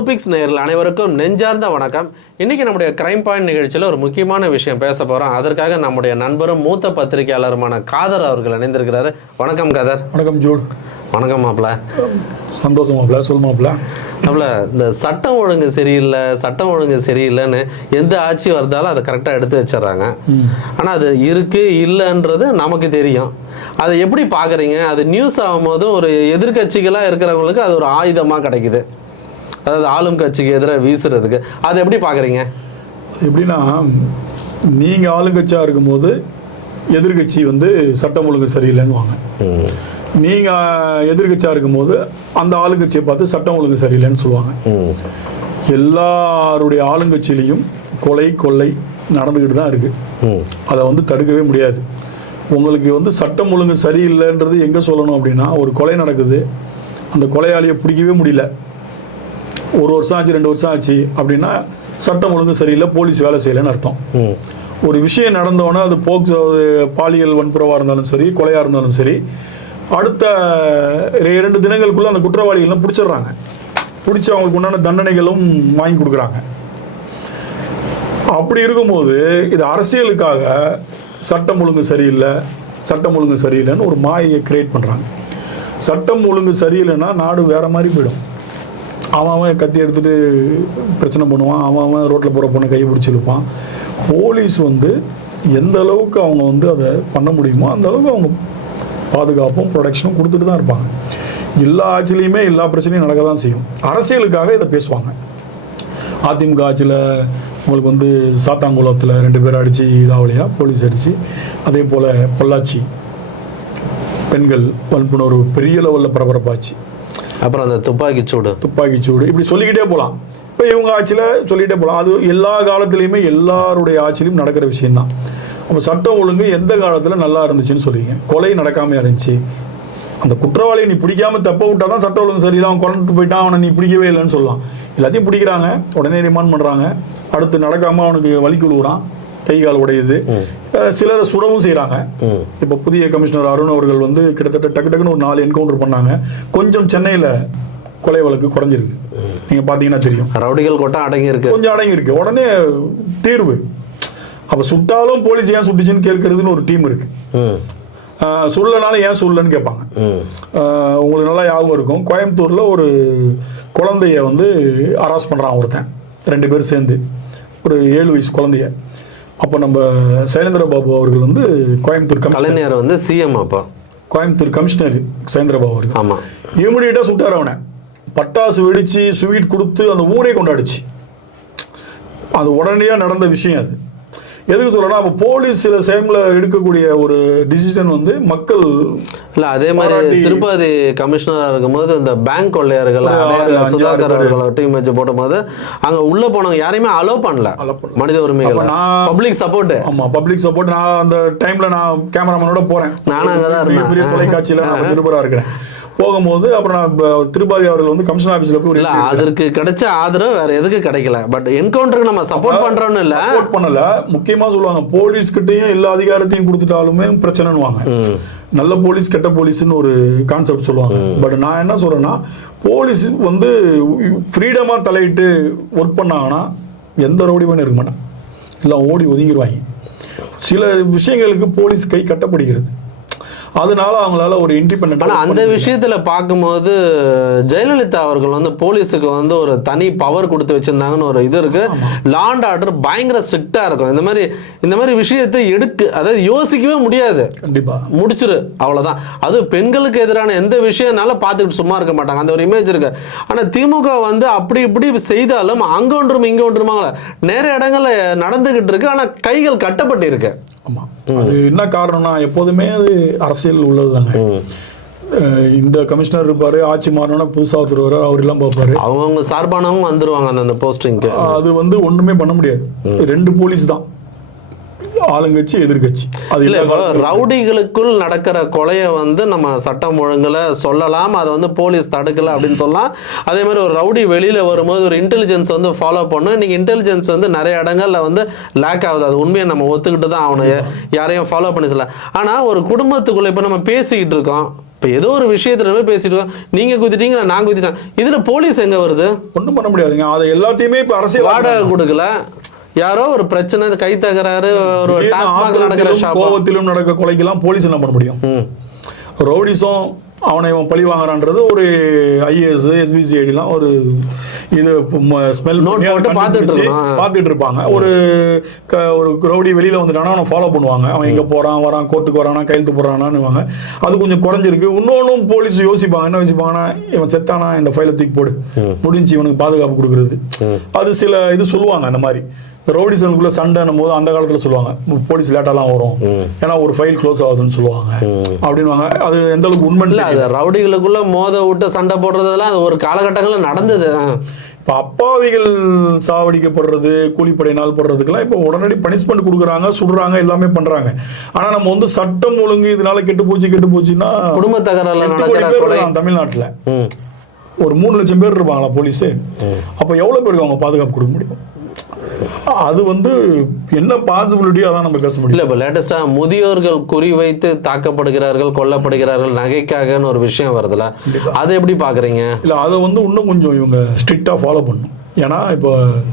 ப்ளூபிக்ஸ் நேயர்கள் அனைவருக்கும் நெஞ்சார்ந்த வணக்கம். இன்னைக்கு நம்முடைய கிரைம் பாயிண்ட் நிகழ்ச்சியில் ஒரு முக்கியமான விஷயம் பேச போகிறோம். அதற்காக நம்முடைய நண்பரும் மூத்த பத்திரிகையாளருமான காதர் அவர்கள் இணைந்திருக்கிறாரு. வணக்கம் காதர். வணக்கம் ஜூட். வணக்கம் மாப்பிள்ள. சந்தோஷம் மாப்பிள்ள. சொல் மாப்பிள்ள. மாப்பிள்ள, இந்த சட்டம் ஒழுங்கு சரியில்லைன்னு எந்த ஆட்சி வருதாலும் அதை கரெக்டாக எடுத்து வச்சிடறாங்க. ஆனால் அது இருக்கு இல்லைன்றது நமக்கு தெரியும். அதை எப்படி பார்க்குறீங்க? அது நியூஸ் ஆகும்போது ஒரு எதிர்கட்சிகளாக இருக்கிறவங்களுக்கு அது ஒரு ஆயுதமாக கிடைக்குது, அதாவது ஆளும் கட்சிக்கு எதிராக வீசுறதுக்கு. அதை எப்படி பார்க்குறீங்க? எப்படின்னா, நீங்கள் ஆளுங்கட்சியாக இருக்கும்போது எதிர்கட்சி சட்டம் ஒழுங்கு சரியில்லைன்னு வாங்க. நீங்கள் எதிர்கட்சியாக இருக்கும்போது அந்த ஆளுங்கட்சியை பார்த்து சட்டம் ஒழுங்கு சரியில்லைன்னு சொல்லுவாங்க. எல்லாருடைய ஆளுங்கட்சியிலையும் கொலை கொள்ளை நடந்துக்கிட்டு தான் இருக்குது. அதை தடுக்கவே முடியாது. உங்களுக்கு சட்டம் ஒழுங்கு சரியில்லைன்றது எங்கே சொல்லணும் அப்படின்னா, ஒரு கொலை நடக்குது, அந்த கொலையாளியை பிடிக்கவே முடியல, 1 வருஷம் ஆச்சு 2 வருஷம் ஆச்சு அப்படின்னா சட்டம் ஒழுங்கு சரியில்லை, போலீஸ் வேலை செய்யலைன்னு அர்த்தம். ஒரு விஷயம் நடந்தோன்னே அது பாலியல் வன்புறவாக இருந்தாலும் சரி, கொலையாக இருந்தாலும் சரி, அடுத்த 2 தினங்களுக்குள்ளே அந்த குற்றவாளிகள்லாம் பிடிச்சிடுறாங்க. பிடிச்சி அவங்களுக்கு உண்டான தண்டனைகளும் வாங்கி கொடுக்குறாங்க. அப்படி இருக்கும்போது இது அரசியலுக்காக சட்டம் ஒழுங்கு சரியில்லைன்னு ஒரு மாயை கிரியேட் பண்ணுறாங்க. சட்டம் ஒழுங்கு சரியில்லைன்னா நாடு வேற மாதிரி போயிடும். அவன் கத்தி எடுத்துகிட்டு பிரச்சனை பண்ணுவான், அவன் ரோட்டில் போகிற பொண்ணை கையை பிடிச்சி இழுப்பான். போலீஸ் எந்த அளவுக்கு அவங்க அதை பண்ண முடியுமோ அந்த அளவுக்கு அவங்க பாதுகாப்பும் ப்ரொடெக்ஷனும் கொடுத்துட்டு தான் இருப்பாங்க. எல்லா ஆட்சிலையுமே எல்லா பிரச்சனையும் நடக்க தான் செய்யும். அரசியலுக்காக இதை பேசுவாங்க. அதிமுக ஆட்சியில் உங்களுக்கு சாத்தாங்குளத்தில் 2 பேர் அடித்து இதாவலையா, போலீஸ் அடித்து. அதே போல் பொள்ளாச்சி பெண்கள் வன்புணர்வு பெரிய லெவலில் பரபரப்பாச்சு. அப்புறம் அந்த துப்பாக்கி சூடு இப்படி சொல்லிக்கிட்டே போகலாம். இப்போ இவங்க ஆட்சியில் சொல்லிக்கிட்டே போகலாம். அது எல்லா காலத்துலேயுமே எல்லாருடைய ஆட்சியிலையும் நடக்கிற விஷயந்தான். அப்போ சட்டம் ஒழுங்கு எந்த காலத்தில் நல்லா இருந்துச்சுன்னு சொல்லுவீங்க? கொலை நடக்காமல் இருந்துச்சு, அந்த குற்றவாளியை நீ பிடிக்காமல் தப்ப விட்டால் தான் சட்டம் ஒழுங்கு சரியில்லை, அவன் கொண்டுட்டு போயிட்டான், அவனை நீ பிடிக்கவே இல்லைன்னு சொல்லலாம். எல்லாத்தையும் பிடிக்கிறாங்க, உடனே ரிமாண்ட் பண்ணுறாங்க, அடுத்து நடக்காமல் அவனுக்கு வலி கொள்ளுறான், கை கால் உடையுது, சிலரை சுடவும் செய்கிறாங்க. இப்போ புதிய கமிஷனர் அருண் அவர்கள் கிட்டத்தட்ட டக்குன்னு ஒரு 4 என்கவுண்டர் பண்ணாங்க. கொஞ்சம் சென்னையில் கொலை வழக்கு குறைஞ்சிருக்கு, நீங்கள் பார்த்தீங்கன்னா தெரியும். ரவுடிகள் கூட்டம் அடங்கியிருக்கு, கொஞ்சம் அடங்கியிருக்கு. உடனே தீர்வு. அப்போ சுட்டாலும் போலீஸ் ஏன் சுட்டுச்சுன்னு கேட்கறதுன்னு ஒரு டீம் இருக்கு. சொல்லனாலும் ஏன் சொல்லலன்னு கேட்பாங்க. உங்களுக்கு நல்லா ஞாபகம் இருக்கும், கோயம்புத்தூரில் ஒரு குழந்தைய அரெஸ்ட் பண்ணுறான் ஒருத்தன், 2 பேர் சேர்ந்து, ஒரு 7 வயசு குழந்தைய. அப்போ நம்ம சைலேந்திர பாபு அவர்கள் கோயம்புத்தூர் கலைஞர் சிஎம், அப்போ கோயம்புத்தூர் கமிஷனர் சைலேந்திர பாபு அவர்கள். ஆமாம், இமிடியேட்டாக சுட்டார் அவனை. பட்டாசு வெடித்து ஸ்வீட் கொடுத்து அந்த ஊரே கொண்டாடுச்சு. அது உடனடியாக நடந்த விஷயம். அது எதுக்கு சொல்றேன்னா, அப்போ போலீஸ் சில டைம்ல எடுக்கக்கூடிய ஒரு டிசிஷன் மக்கள் இல்லை. அதே மாதிரி திருப்பதி கமிஷனராக இருக்கும்போது இந்த பேங்க் கொள்ளையர்கள் சுதாகர் அவர்களை டீம் வச்சு போடும்போது அங்கே உள்ள போனவங்க யாரையுமே அலோவ் பண்ணல. மனித உரிமைகள், பப்ளிக் சப்போர்ட். ஆமாம், பப்ளிக் சப்போர்ட். நான் அந்த டைம்ல நான் கேமராமேனோட போறேன், நானும் அங்கே தான் இருந்தேன், பெரிய தொலைக்காட்சியில் நான் நிருபராக இருக்கிறேன். போகும்போது அப்புறம் நான் திருப்பதி அவர்கள் கமிஷனர் ஆஃபீஸில் போய் இல்லை, அதற்கு கிடைச்ச ஆதரவு வேற எதுக்கு கிடைக்கல. பட் என்கவுண்டருக்கு நம்ம சப்போர்ட் பண்றோம்னு இல்லை, சப்போர்ட் பண்ணல. முக்கியமா சொல்லுவாங்க, போலீஸ்கிட்டையும் எல்லா அதிகாரத்தையும் கொடுத்துட்டாலுமே பிரச்சனைன்னுவாங்க. நல்ல போலீஸ் கெட்ட போலீஸ்னு ஒரு கான்செப்ட் சொல்லுவாங்க. பட் நான் என்ன சொல்றேன்னா, போலீஸ் ஃப்ரீடமா தலையிட்டு ஒர்க் பண்ணாங்கன்னா எந்த ரவுடியும் இருக்க மாட்டான், எல்லாம் ஓடி ஒதுங்கிடுவாங்க. சில விஷயங்களுக்கு போலீஸ் கை கட்டப்படுகிறது, அதனால அவங்களால ஒரு இண்டிபெண்டன்ட். ஆனால் அந்த விஷயத்தில் பார்க்கும்போது ஜெயலலிதா அவர்கள் போலீஸுக்கு ஒரு தனி பவர் கொடுத்து வச்சிருந்தாங்கன்னு ஒரு இது இருக்கு. லா அண்ட் ஆர்டர் பயங்கர ஸ்ட்ரிக்டா இருக்கும். இந்த மாதிரி விஷயத்தை அதாவது யோசிக்கவே முடியாது, கண்டிப்பா முடிச்சிரு, அவ்வளவுதான். அது பெண்களுக்கு எதிரான எந்த விஷயம்னால பார்த்துக்கிட்டு சும்மா இருக்க மாட்டாங்க, அந்த ஒரு இமேஜ் இருக்கு. ஆனால் திமுக அப்படி இப்படி செய்தாலும் அங்க ஒன்றும் இங்க ஒன்றுமாங்கள நிறைய இடங்கள்ல நடந்துகிட்டு இருக்கு. ஆனால் கைகள் கட்டப்பட்டு இருக்கு. ஆமா, அது என்ன காரணம்னா, எப்போதுமே அது அரசியல் உள்ளது தாங்க. இந்த கமிஷனர் இருப்பாரு, ஆட்சி மாறணும்னா புதுசாக ஒருத்தர் அவர் எல்லாம் பார்ப்பாரு, அவங்க சார்பானவங்க வந்துருவாங்க அந்த போஸ்டிங்க்கு. அது ஒண்ணுமே பண்ண முடியாது. 2 போலீஸ் தான், ஆளுங்கட்சி எதிர்கட்சி. அது இல்லை, ரவுடிகளுக்குள் நடக்கிற கொலையை நம்ம சட்டம் ஒழுங்குல சொல்லலாம், அதை போலீஸ் தடுக்கல அப்படின்னு சொல்லலாம். அதே மாதிரி ஒரு ரவுடி வெளியில வரும்போது ஒரு இன்டெலிஜென்ஸ் ஃபாலோ பண்ணும். இன்னைக்கு இன்டெலிஜென்ஸ் நிறைய இடங்கள்ல லேக் ஆகுது. அது உண்மையை நம்ம ஒத்துக்கிட்டு தான் அவனை யாரையும் ஃபாலோ பண்ணி சொல்லலாம். ஆனா ஒரு குடும்பத்துக்குள்ள இப்போ நம்ம பேசிக்கிட்டு இருக்கோம், இப்போ ஏதோ ஒரு விஷயத்துல போய் பேசிட்டு நீங்க குத்திட்டீங்க நான் குத்திட்டேன், இதுல போலீஸ் எங்க வருது? ஒன்றும் பண்ண முடியாதுங்க. அதை எல்லாத்தையுமே இப்போ அரசியல் வாடகை கொடுக்கல, யாரோ ஒரு பிரச்சனை, கை தகராறு, ஒரு டாஸ்மாக் நடக்கிற கோவத்திலும் நடக்கிற கொலைக்கெல்லாம் போலீஸ் என்ன பண்ண முடியும்? ரவுடிஸும் அவனை இவன் பழி வாங்குறான்றது ஒரு ஐஏஎஸ் எஸ்பிசிஐடிலாம் ஒரு இது ஸ்மெல் பார்த்துட்டு இருப்பாங்க. ஒரு ரவுடி வெளியில் வந்துட்டானா அவனை ஃபாலோ பண்ணுவாங்க, அவன் எங்கே போகிறான் வரான், கோர்ட்டுக்கு வரானா, கையெழுத்து போடுறானான்னு. அது கொஞ்சம் குறைஞ்சிருக்கு. இன்னொன்றும் போலீஸ் யோசிப்பாங்க, என்ன யோசிப்பாங்கன்னா, இவன் செத்தானா இந்த ஃபைலை தூக்கி போடு, முடிஞ்சு இவனுக்கு பாதுகாப்பு கொடுக்குறது. அது சில இது சொல்லுவாங்க. அந்த மாதிரி ரவுடிசனுக்குள்ள சண்டைன்னும் போது அந்த காலத்தில் சொல்லுவாங்க போலீஸ் லேட்டாலாம் வரும், ஏன்னா ஒரு ஃபைல் க்ளோஸ் ஆகுதுன்னு சொல்லுவாங்க அப்படின்வாங்க. அது எந்த அளவுக்கு உண்மை இல்லை. அது ரவுடிகளுக்குள்ள மோத விட்டு சண்டை போடுறதெல்லாம் அது ஒரு காலகட்டங்களில் நடந்தது. இப்போ அப்பாவிகள் சாவடிக்கப்படுறது, கூலிப்படை நாள் போடுறதுக்கெல்லாம் இப்போ உடனடி பனிஷ்மெண்ட் கொடுக்குறாங்க, சுடுறாங்க, எல்லாமே பண்ணுறாங்க. ஆனால் நம்ம வந்து சட்டம் ஒழுங்கு இதனால கெட்டு போச்சுன்னா குடும்ப தகராறு தமிழ்நாட்டில் ஒரு 3 லட்சம் பேர் இருப்பாங்களா போலீஸு? அப்போ எவ்வளோ பேருக்கு அவங்க பாதுகாப்பு கொடுக்க முடியும்? அது வந்து என்ன பாசிபிலிட்டியோ அதான் நம்ம பேச முடியும். இல்லை, இப்போ லேட்டஸ்டாக முதியோர்கள் குறிவைத்து தாக்கப்படுகிறார்கள், கொல்லப்படுகிறார்கள் நகைக்காகன்னு ஒரு விஷயம் வருதுல்ல, அதை எப்படி பார்க்குறீங்க? இல்லை, அதை வந்து இன்னும் கொஞ்சம் இவங்க ஸ்ட்ரிக்டாக ஃபாலோ பண்ணணும். ஏன்னா இப்போ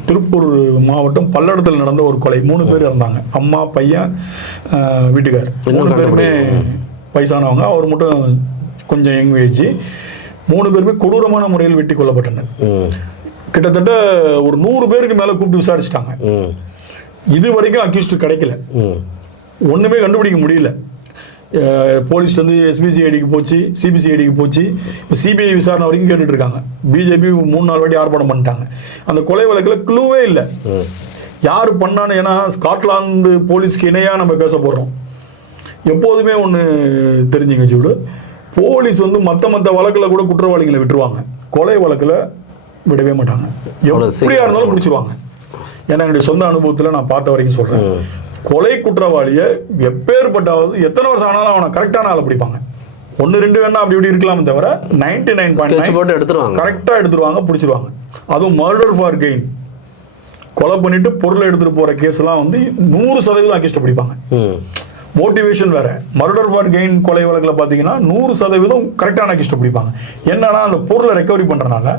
திருப்பூர் மாவட்டம் பல்லடத்தில் நடந்த ஒரு கொலை, 3 பேர் இருந்தாங்க, அம்மா, பையன், வீட்டுக்கார். 3 பேருமே வயசானவங்க, அவர் மட்டும் கொஞ்சம் யங் ஏஜ். 3 பேருமே கொடூரமான முறையில் வெட்டி கொல்லப்பட்டனர். கிட்டத்தட்ட ஒரு 100 பேருக்கு மேல கூப்பிட்டு விசாரிச்சிட்டாங்க. இது வரைக்கும் அக்யூஸ்ட் கிடைக்கல, ஒண்ணுமே கண்டுபிடிக்க முடியல. போலீஸ் வந்து எஸ்பிசிஐடிக்கு போச்சு, சிபிசிஐடிக்கு போச்சு, இப்போ சிபிஐ விசாரணை வரைக்கும் கேட்டுட்டு இருக்காங்க. பிஜேபி 3-4 வாட்டி ஆர்ப்பாட்டம் பண்ணிட்டாங்க. அந்த கொலை வழக்கில் க்ளூவே இல்லை, யாரு பண்ணான்னு. ஏன்னா ஸ்காட்லாந்து போலீஸ்க்கு இணையா நம்ம பேச போறோம். எப்போதுமே ஒன்று தெரிஞ்சுங்க ஜூடு, போலீஸ் வந்து மற்ற வழக்கில் கூட குற்றவாளிகளை விட்டுருவாங்க, கொலை வழக்கில் விடவே மாட்டாங்க. எப்படியா இருந்தாலும் பிடிச்சிருவாங்க. ஏன்னா என்னுடைய சொந்த அனுபவத்தில் நான் பார்த்த வரைக்கும் சொல்றேன், கொலை குற்றவாளியை எப்பேற்பட்டாவது எத்தனை வருஷம் ஆனாலும் அவனை கரெக்டான ஆளை பிடிப்பாங்க. 1-2 வேணா அப்படி இப்படி இருக்கலாமே தவிர 99.9 கரெக்டா எடுத்துருவாங்க, பிடிச்சிருவாங்க. அதுவும் மர்டர் ஃபார் கெயின், கொலை பண்ணிட்டு பொருளை எடுத்துட்டு போற கேஸ் எல்லாம் வந்து 100% அக்யூஸ்ட் பிடிப்பாங்க. மோட்டிவேஷன் வேற. மர்டர் ஃபார் கெயின் கொலை வழக்கில் பார்த்தீங்கன்னா 100% கரெக்டான அக்யூஸ்ட் பிடிப்பாங்க. என்னன்னா அந்த பொருளை ரெக்கவரி பண்றதுனால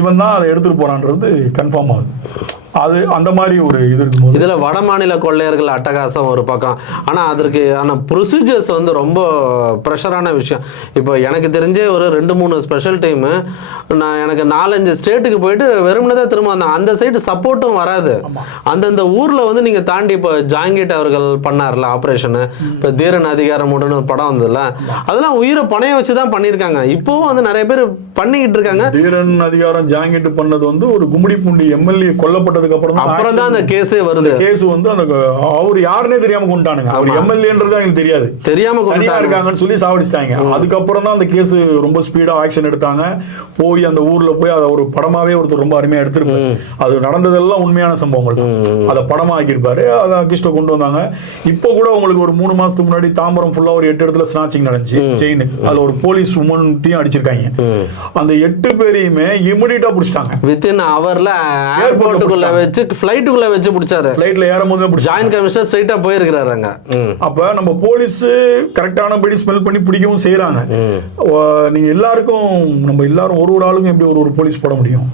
இவன் தான் அதை எடுத்துட்டு போறான்றது கன்ஃபார்ம் ஆகுது. அது அந்த மாதிரி ஒரு இது இருக்கும்போது இதில் வட மாநில கொள்ளையர்கள் அட்டகாசம் ஒரு பக்கம், ஆனால் அதற்கு ப்ரொசீஜர்ஸ் வந்து ரொம்ப ப்ரெஷரான விஷயம். இப்போ எனக்கு தெரிஞ்சே ஒரு 2-3 ஸ்பெஷல் டைமு நான் எனக்கு 4-5 ஸ்டேட்டுக்கு போயிட்டு வெறுமனே திரும்ப வந்தேன். அந்த சைடு சப்போர்ட்டும் வராது. அந்தந்த ஊரில் வந்து நீங்கள் தாண்டி இப்போ ஜாங்கிட் அவர்கள் பண்ணார்ல ஆப்ரேஷனு, இப்போ தீரன் அதிகாரம் உடனே படம் வந்ததுல, அதெல்லாம் உயிரை பணைய வச்சு தான் பண்ணியிருக்காங்க. இப்போவும் வந்து நிறைய பேர் பண்ணிக்கிட்டு இருக்காங்க. தீரன் அதிகாரம் ஜாங்கிட் பண்ணது வந்து ஒரு கும்மிடிப்பூண்டி எம்எல்ஏ கொல்லப்பட்டதுக்கு அப்புறம் தான் அந்த கேஸே வருது. கேஸ் வந்து அந்த அவர் யாருன்னே தெரியாம கொண்டானுங்க, அவர் எம்எல்ஏன்றது அவங்களுக்கு தெரியாது, தெரியாம தனியா இருக்காங்கன்னு சொல்லி சாவடிச்சிட்டாங்க. அதுக்கப்புறம் தான் அந்த கேஸ் ரொம்ப ஸ்பீடா ஆக்ஷன் எடுத்தாங்க. போய் அந்த ஊர்ல போய் அதை ஒரு படமாவே ஒருத்தர் ரொம்ப அருமையா எடுத்திருப்பாரு. அது நடந்ததெல்லாம் உண்மையான சம்பவங்கள் தான், அதை படமா ஆக்கியிருப்பாரு. அதை அக்யூஸ்ட கொண்டு வந்தாங்க. இப்போ கூட உங்களுக்கு ஒரு 3 மாசத்துக்கு முன்னாடி தாம்பரம் ஃபுல்லா ஒரு 8 இடத்துல ஸ்நாச்சிங் நடந்துச்சு, செயின். அதுல ஒரு போலீஸ் உமன்ட்டையும் அடிச்சிருக்காங்க. அந்த 8 பேரையுமே இமிடியேட்டா பிடிச்சிட்டாங்க. வித்தின் ஹவர்ல ஏர்போர்ட்டுக்குள்ள வச்சு ஃப்ளைட்டுக்குள்ள வச்சு பிடிச்சாரு. ஃப்ளைட்ல ஏறும்போது ஜாயின்ட் கமிஷனர் ஸ்ட்ரைட்டா போயிருக்காருங்க. அப்ப நம்ம போலீஸ் கரெக்டானபடி ஸ்மெல் பண்ணி பிடிக்கவும் செய்யறாங்க. நீங்க எல்லாருக்கும் நம்ம எல்லாரும் ஒரு ஆளுக்கும் எப்படி ஒரு போலீஸ் போட முடியும்?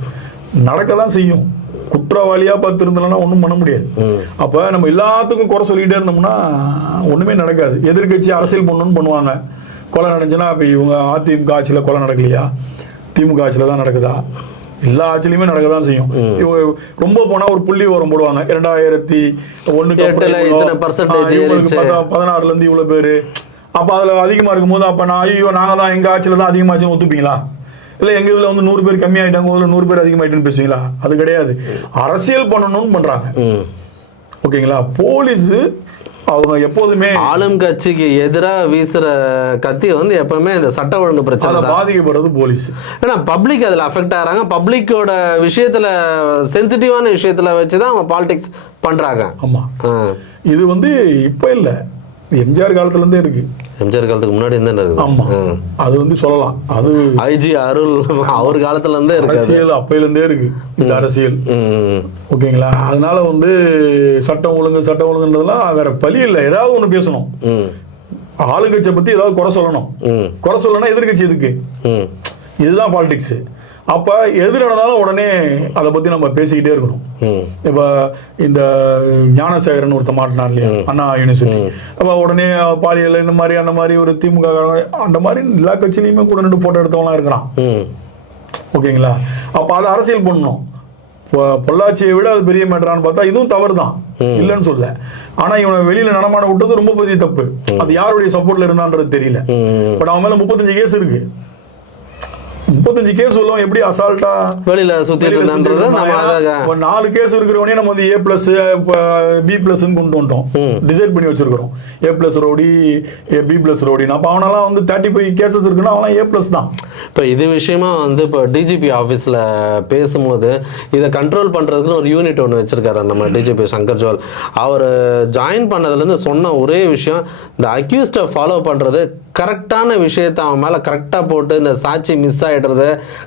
நடக்கதான் செய்யும். குற்றவாளியா பார்த்து இருந்தோம்னா ஒன்றும் பண்ண முடியாது. அப்ப நம்ம எல்லாத்துக்கும் குறை சொல்லிக்கிட்டே இருந்தோம்னா ஒண்ணுமே நடக்காது. எதிர்கட்சி அரசியல் பண்ணணும்னு பண்ணுவாங்க. கொலை நடந்துச்சுன்னா இப்ப இவங்க அதிமுக ஆட்சியில கொலை நடக்கலையா, திமுக ஆட்சியில தான் நடக்குதா? எல்லா ஆட்சியிலுமே நடக்க தான் செய்யும். ரொம்ப போனா ஒரு புள்ளி வரும் போடுவாங்க, 2001 16ல இருந்து இவ்வளவு பேரு. அப்ப அதுல அதிகமா இருக்கும் போது அப்ப நான் ஐயோ நாங்க தான் எங்க ஆட்சியில தான் அதிகமாச்சுன்னு ஒத்துப்பீங்களா? இல்ல எங்க இதுல வந்து 100 பேர் கம்மி ஆயிட்டாங்க, 100 பேர் அதிகமாயிட்டுன்னு பேசுவீங்களா? அது கிடையாது. அரசியல் பண்ணணும்னு பண்றாங்க. ஓகேங்களா? போலீஸ் அவங்க எப்போதுமே ஆளும் கட்சிக்கு எதிராக வீசுற கத்தி வந்து எப்பவுமே இந்த சட்ட ஒழுங்கு பிரச்சனை பாதிக்கப்படுறது போலீஸ். ஏன்னா பப்ளிக் அதில் அஃபெக்ட் ஆகிறாங்க. பப்ளிக்கோட விஷயத்துல சென்சிட்டிவான விஷயத்துல வச்சுதான் அவங்க பாலிடிக்ஸ் பண்றாங்க. ஆமா, இது வந்து இப்ப இல்ல, எம்ஜிஆர் காலத்துல இருந்தே இருக்கு. எம்ஜிஆர் காலத்துக்கு முன்னாடி இருந்தா இருக்கு. ஆமா, அது வந்து சொல்லலாம். அது ஐஜி அருள் அவர் காலத்துல இருந்தே இருக்கு. அரசியல் அப்பையில இருந்தே இருக்கு இந்த அரசியல். ஓகேங்களா? அதனால வந்து சட்டம் ஒழுங்குன்றதெல்லாம் வேற பழி இல்லை, ஏதாவது ஒண்ணு பேசணும். ஆளுங்கட்சியை பத்தி ஏதாவது குறை சொல்லணும். குறை சொல்லணும்னா எதிர்கட்சி எதுக்கு? இதுதான் பாலிடிக்ஸ். அப்ப எது நடந்தாலும் உடனே அதை பத்தி நம்ம பேசிக்கிட்டே இருக்கணும். இப்ப இந்த ஞானசேகரன் ஒருத்த மாட்டினார் இல்லையா, அண்ணா யூனிவர்சிட்டி, அப்ப உடனே பாலியல் இந்த மாதிரி அந்த மாதிரி ஒரு திமுக அந்த மாதிரி எல்லா கட்சியிலையுமே கூட 2 போட்டோ எடுத்தவங்களாம் இருக்கிறான். ஓகேங்களா? அப்ப அதை அரசியல் பண்ணணும். பொள்ளாச்சியை விட அது பெரிய மேட்டரான்னு பார்த்தா இதுவும் தவறு தான், இல்லைன்னு சொல்ல. ஆனா இவனை வெளியில நடமாட விட்டது ரொம்ப பெரிய தப்பு. அது யாருடைய சப்போர்ட்ல இருந்தான்றது தெரியல. பட் அவன் மேல 35 கேஸ் இருக்கு. 35 கேஸ் உள்ளவன் எப்படி அசால்ட்டா வெளியில சுத்திட்டு இருந்தான்றது நம்ம 4 கேஸ் இருக்கிறவனே நம்ம வந்து A+ B+ கொண்டு வந்துட்டோம், டிசைட் பண்ணி வச்சிருக்கிறோம். A+ rowdy, B+ rowdy. அப்ப அவனெல்லாம் வந்து 35 கேசஸ் இருக்குன்னா அவனா A+ தான். இப்போ இது விஷயமா வந்து இப்போ டிஜிபி ஆஃபீஸில் பேசும்போது இதை கண்ட்ரோல் பண்ணுறதுக்குன்னு ஒரு யூனிட் ஒன்று வச்சிருக்காரு நம்ம டிஜிபி சங்கர் ஜுவால். அவர் ஜாயின் பண்ணதுலேருந்து சொன்ன ஒரே விஷயம், இந்த அக்யூஸ்டை ஃபாலோ பண்ணுறது, கரெக்டான விஷயத்தை அவன் மேலே கரெக்டாக போட்டு இந்த சாட்சி மிஸ் ஆகிடுறது,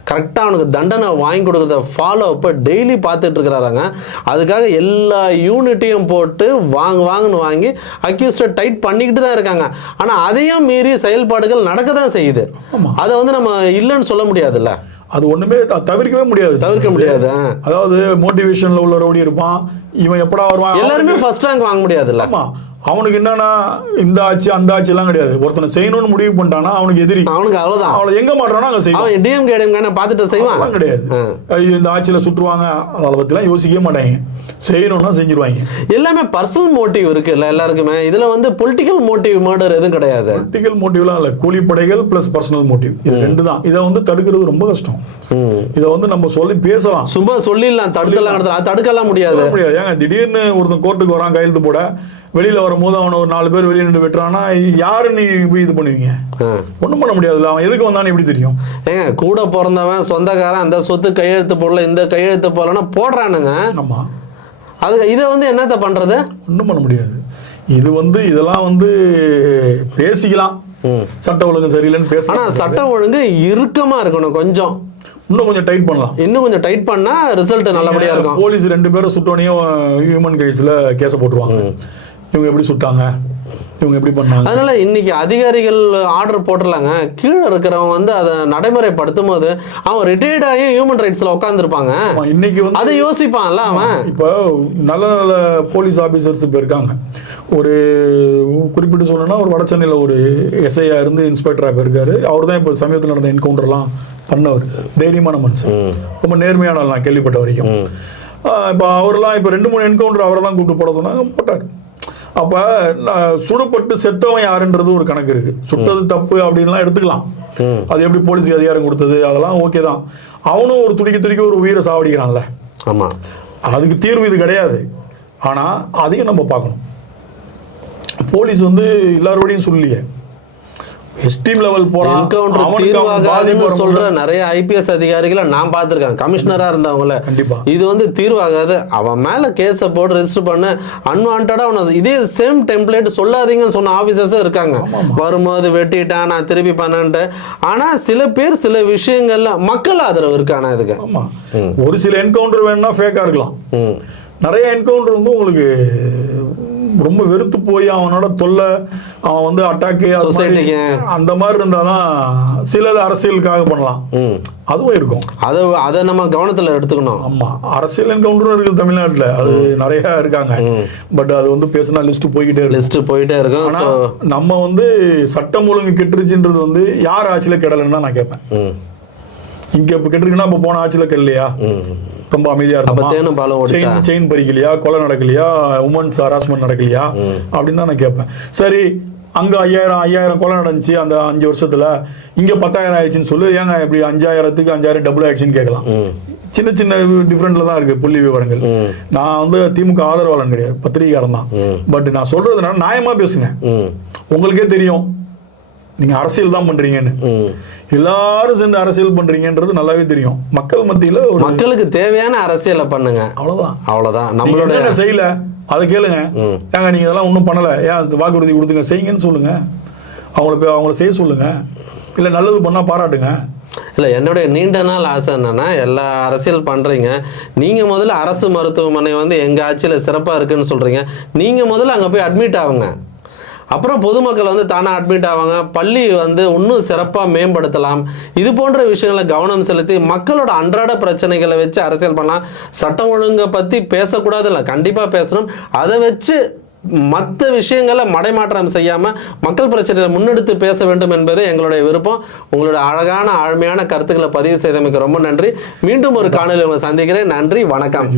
கரெக்டாக அவனுக்கு தண்டனை வாங்கி கொடுக்குறத ஃபாலோ அப்போ டெய்லி பார்த்துட்டு இருக்கிறாங்க. அதுக்காக எல்லா யூனிட்டையும் போட்டு வாங்குன்னு வாங்கி அக்யூஸ்டை டைட் பண்ணிக்கிட்டு தான் இருக்காங்க. ஆனால் அதையும் மீறி செயல்பாடுகள் நடக்க தான் செய்யுது. அதை வந்து நம்ம இல்லைன்னு சொல்ல முடியாதுல்ல. அது ஒண்ணுமே தவிர்க்க முடியாது. அதாவது மோட்டிவேஷன்ல உள்ள ரவுடி இருப்பான், இவன் எப்படா வருவான், எல்லாருமே ஃபர்ஸ்ட் ரேங்க் வாங்க முடியாதுல்ல. அவனுக்கு என்னன்னா இந்த ஆட்சி அந்த ஆட்சி எல்லாம் கிடையாது. ஒருத்தனை செய்யணும்னு முடிவு பண்ணிட்டானா அவனுக்கு எதிரி, அவனுக்கு அவ்வளவுதான். அவளை எங்க மாட்டானோ அங்க செய்வான். டிஎம்கே பார்த்துட்டு செய்வான் கிடையாது. இந்த ஆட்சியில சுற்றுவாங்க, அதை பத்தி எல்லாம் யோசிக்கவே மாட்டாங்க. செய்யணும்னா செஞ்சிருவாங்க. எல்லாமே பர்சனல் மோட்டிவ் இருக்குல்ல எல்லாருக்குமே. இதுல வந்து பொலிட்டிக்கல் மோட்டிவ் மர்டர் எதுவும் கிடையாது. பொலிட்டிக்கல் மோட்டிவ்லாம் இல்ல, கூலிப்படைகள் பிளஸ் பர்சனல் மோட்டிவ், இது 2 தான். இதை வந்து தடுக்கிறது ரொம்ப கஷ்டம். இதை வந்து நம்ம சொல்லி பேசலாம், சும்மா சொல்லிடலாம், தடுக்கலாம் முடியாது. ஏங்க திடீர்னு ஒருத்தன் கோர்ட்டுக்கு வரான் கையெழுத்து போட, வெளியில வரும்போது அவனை ஒரு 4 பேர் வெளியே நின்று வெட்டுறான்னா யாரு நீ இது பண்ணுவீங்க? ஒண்ணும் பண்ண முடியாதுல்ல. அவன் எதுக்கு வந்தான்னு எப்படி தெரியும்? ஏங்க கூட பிறந்தவன் சொந்தக்காரன் அந்த சொத்து கையெழுத்து போடல இந்த கையெழுத்து போடலன்னா போடுறானுங்க. ஆமா, அது இதை வந்து என்னத்த பண்றது? ஒன்றும் பண்ண முடியாது. இது வந்து இதெல்லாம் வந்து பேசிக்கலாம், சட்ட ஒழுங்கு சரியில்லைன்னு பேசலாம். ஆனா சட்டம் ஒழுங்கு இறுக்கமா இருக்கணும், கொஞ்சம் இன்னும் கொஞ்சம் டைட் பண்ணலாம். இன்னும் கொஞ்சம் டைட் பண்ணா ரிசல்ட் நல்லபடியா இருக்கும். போலீஸ் 2 பேரும் சுட்டோனையும் ஹியூமன் ரைட்ஸ்ல கேஸ போட்டுருவாங்க. இவங்க எப்படி சுட்டாங்க, இவங்க எப்படி பண்ணாங்க. அதனால இன்னைக்கு அதிகாரிகள் ஆர்டர் போட்டுடலாங்க. கீழே இருக்கிறவன் வந்து அதை நடைமுறைப்படுத்தும் போது அவன் ரிட்டையர்ட் ஆகி ஹியூமன் ரைட்ஸ்ல உட்காந்துருப்பாங்க. இன்னைக்கு வந்து அதை யோசிப்பான்ல அவன். இப்போ நல்ல நல்ல போலீஸ் ஆபீசர்ஸ் இப்போ இருக்காங்க. ஒரு குறிப்பிட்டு சொல்லணும்னா ஒரு வட சென்னையில் ஒரு எஸ்ஐயா இருந்து இன்ஸ்பெக்டராக போயிருக்காரு. அவர் தான் இப்போ சமயத்தில் நடந்த என்கவுண்டர்லாம் பண்ணவர். தைரியமான மனுஷன், ரொம்ப நேர்மையான நான் கேள்விப்பட்ட வரைக்கும். இப்போ அவரெல்லாம் இப்போ 2-3 என்கவுண்டர் அவரை தான் கூப்பிட்டு போட சொன்னாங்க, போட்டார். அப்ப சுடப்பட்டு செத்தவன் யாருன்றது ஒரு கணக்கு இருக்கு. சுட்டது தப்பு அப்படின்லாம் எடுத்துக்கலாம். அது எப்படி போலீஸுக்கு அதிகாரம் கொடுத்தது அதெல்லாம் ஓகே தான். அவனும் ஒரு துடிக்க ஒரு உயிரை சாவடிக்கிறான்ல. ஆமா, அதுக்கு தீர்வு இது கிடையாது. ஆனா அதையும் நம்ம பார்க்கணும். போலீஸ் வந்து எல்லாரோடையும் சொல்லியே எஸ்டீம் லெவல் போறான். சொல்ற நிறைய ஐபிஎஸ் அதிகாரிகளை நான் பார்த்திருக்கேன், கமிஷனரா இருந்தவங்கள. கண்டிப்பா இது வந்து தீர்வாகாது. அவன் மேல கேஸ போட்டு ரெஜிஸ்டர் பண்ண அன்வான்டா இதே சேம் டெம்ப்ளேட் சொல்லாதீங்கன்னு சொன்ன ஆபீசர்ஸும் இருக்காங்க. வரும்போது வெட்டிட்டான் நான் திருப்பி பண்ணேன்ட்டு. ஆனா சில பேர் சில விஷயங்கள்ல மக்கள் ஆதரவு இருக்கானா இதுக்கு. ஒரு சில என்கவுண்டர் வேணும்னா ஃபேக்கா இருக்கலாம். நிறைய என்கவுண்டர் வந்து உங்களுக்கு ரொம்ப வெறுத்து போய் அவனோட தொல்லை, அவன் வந்து அட்டாக்கு அந்த மாதிரி இருந்தாதான் சிலது அரசியலுக்காக பண்ணலாம். அதுவும் இருக்கும். அதை நம்ம கவனத்துல எடுத்துக்கணும். ஆமா, அரசியல் என்கவுண்டரும் இருக்குது தமிழ்நாட்டுல, அது நிறைய இருக்காங்க. பட் அது வந்து பேசினா லிஸ்ட் போய்கிட்டே இருக்கும். ஆனா நம்ம வந்து சட்டம் ஒழுங்கு கெட்டுருச்சுன்றது வந்து யார் ஆட்சியில கெடலன்னு தான் நான் கேட்பேன். இங்க இப்ப கெட்டிருக்குன்னா இப்ப போன ஆட்சியில கெடலையா? ரொம்ப அமைதியா இருக்கும். செயின் பறிக்கலையா, கொலை நடக்கலையா, உமன்ஸ் ஹராஸ்மெண்ட் நடக்கலையா அப்படின்னு தான் நான் கேட்பேன். சரி, அங்க 5000 கொலை நடந்துச்சு அந்த 5 வருஷத்துல, இங்க 10,000 ஆயிடுச்சுன்னு சொல்லு. ஏங்க இப்படி 5000க்கு 5000 டபுள் ஆயிடுச்சுன்னு கேட்கலாம். சின்ன சின்ன டிஃபரெண்ட்ல தான் இருக்கு புள்ளி விவரங்கள். நான் வந்து திமுக ஆதரவாளன் கிடையாது, பத்திரிகையாளன் தான். பட் நான் சொல்றதுனால நியாயமா பேசுங்க. உங்களுக்கே தெரியும் நீங்க அரசியல் தான் பண்றீங்கன்னு. எல்லாரும் சேர்ந்து அரசியல் பண்றீங்கன்றது நல்லாவே தெரியும். மக்கள் மத்தியில மக்களுக்கு தேவையான அரசியலை பண்ணுங்க, அவ்வளவுதான். நம்மளோட செய்யல அதை கேளுங்க. ஏங்க நீங்க இதெல்லாம் ஒன்றும் பண்ணல, ஏன் வாக்குறுதி கொடுத்துங்க, செய்யுங்கன்னு சொல்லுங்க. அவங்கள செய்ய சொல்லுங்க. இல்ல நல்லது பண்ணா பாராட்டுங்க. இல்லை, என்னுடைய நீண்ட நாள் ஆசை என்னன்னா, எல்லா அரசியல் பண்ணுறீங்க, நீங்கள் முதல்ல அரசு மருத்துவமனை வந்து எங்கள் ஆட்சியில் சிறப்பாக இருக்குன்னு சொல்கிறீங்க, நீங்கள் முதல்ல அங்கே போய் அட்மிட் ஆகுங்க. அப்புறம் பொதுமக்கள் வந்து தானே அட்மிட் ஆவாங்க, பள்ளி வந்து இன்னும் சிறப்பாக மேம்படுத்தலாம். இது போன்ற விஷயங்களை கவனம் செலுத்தி மக்களோட அன்றாட பிரச்சனைகளை வச்சு அரசியல் பண்ணலாம். சட்டம் ஒழுங்கை பற்றி பேசக்கூடாது இல்லை, கண்டிப்பாக பேசணும். அதை வச்சு மற்ற விஷயங்களை மடைமாற்றம் செய்யாமல் மக்கள் பிரச்சனைகளை முன்னெடுத்து பேச வேண்டும் என்பதே எங்களுடைய விருப்பம். உங்களுடைய அழகான ஆழ்மையான கருத்துக்களை பதிவு செய்தமைக்கு ரொம்ப நன்றி. மீண்டும் ஒரு காணொலியில் உங்களை சந்திக்கிறேன். நன்றி, வணக்கம்.